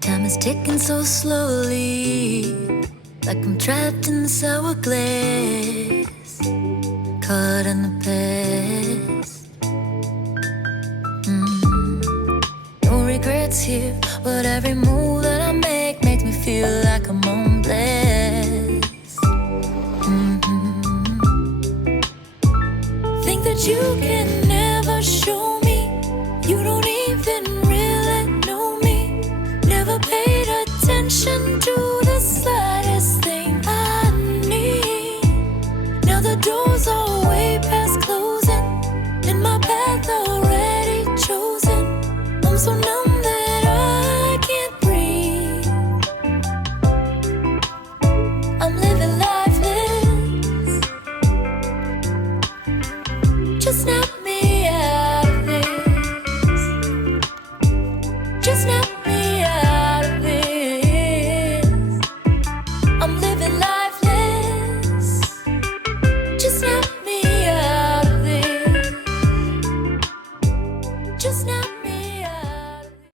Time is ticking so slowly, like I'm trapped in this hourglass, caught in the past. No regrets here, but every move that I make makes me feel like I'm on blast. Think that you can never show me, you don't even really know me. Never paid attention to the slightest thing I need. Now the doors are way past closing, and my path already chosen. I'm so numb